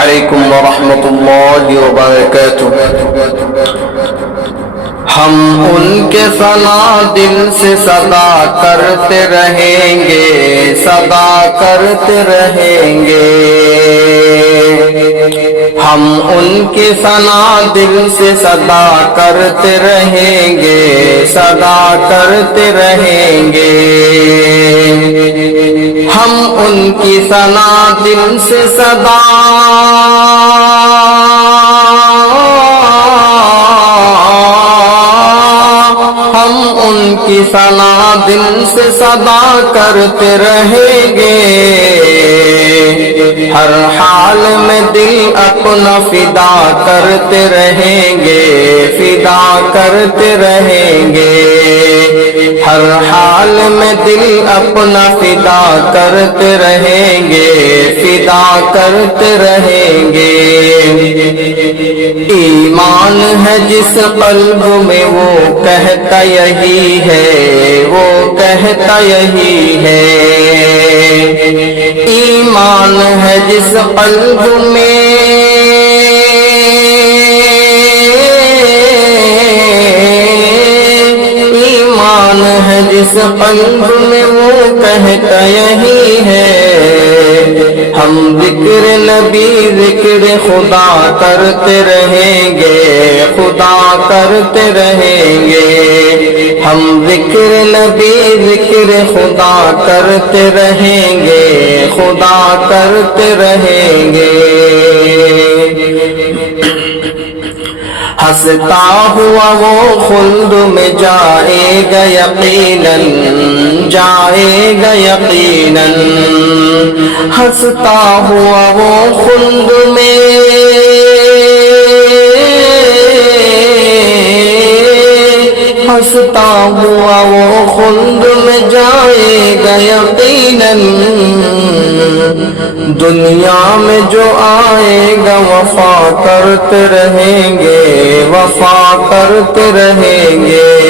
علیکم ورحمۃ اللہ وبرکاتہ۔ ہم ان کے ثنا دل سے صدا کرتے رہیں گے، صدا کرتے رہیں گے۔ ہم ان کی ثنا دل سے صدا کرتے رہیں گے، صدا کرتے رہیں گے۔ ہم ان کی ثنا دل سے صدا ہم ان کی ثنا دل سے صدا کرتے رہیں گے۔ ہر حال میں دل اپنا فدا کرتے رہیں گے، فدا کرتے رہیں گے۔ ہر حال میں دل اپنا فدا کرتے رہیں گے، فدا کرتے رہیں گے۔ ایمان ہے جس قلب میں وہ کہتا یہی ہے، وہ کہتا یہی ہے۔ ایمان ہے جس قلب میں ہے جس قلب میں وہ کہتا یہی ہے۔ ہم ذکر نبی ذکر خدا کرتے رہیں گے، خدا کرتے رہیں گے۔ ہم ذکر نبی ذکر خدا کرتے رہیں گے، خدا کرتے رہیں گے۔ ہنستا ہوا وہ خلد میں جائے گا یقیناً، جائے گا یقیناً۔ ہنستا ہوا وہ خلد میں ہنستا ہوا وہ خلد میں جائے گا یقیناً۔ دنیا میں جو آئے گا وفا کرتے رہیں گے، وفا کرتے رہیں گے۔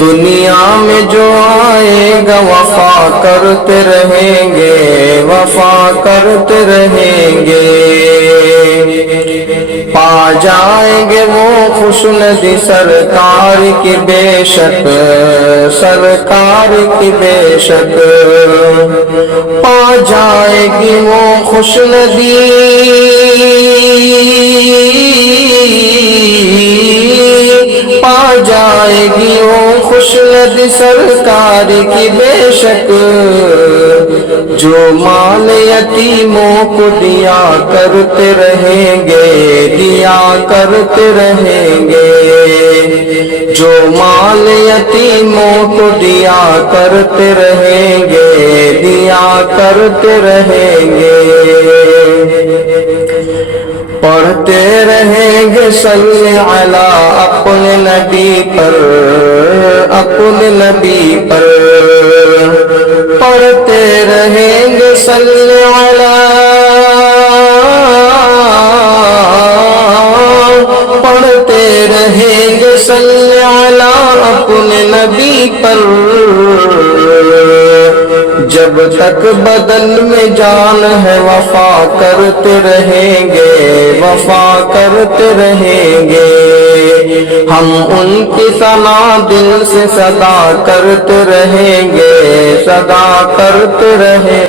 دنیا میں جو آئے گا وفا کرتے رہیں گے، وفا کرتے رہیں گے۔ پا جائیں گے وہ خوشنصیب سرکار کی بے شک، سرکار کی بے شک۔ پا جائے گی وہ خوشنصیب، پا جائے گی وہ خوشنصیب سرکار کی بے شک۔ جو مال یتیموں کو دیا کرتے رہیں گے، دیا کرتے رہیں گے۔ جو مال یتیموں کو دیا کرتے رہیں گے، دیا کرتے رہیں گے۔ پڑھتے رہیں گے صلی علی اپنے نبی پر، اپنے نبی پر۔ پڑھتے رہیں گے صلی علی، پڑھتے رہیں گے صلی علی اپنے نبی پر۔ جب تک بدن میں جان ہے وفا کرتے رہیں گے، وفا کرتے رہیں گے۔ ہم ان کی ثنا دل سے صدا کرتے رہیں گے، صدا کرتے رہیں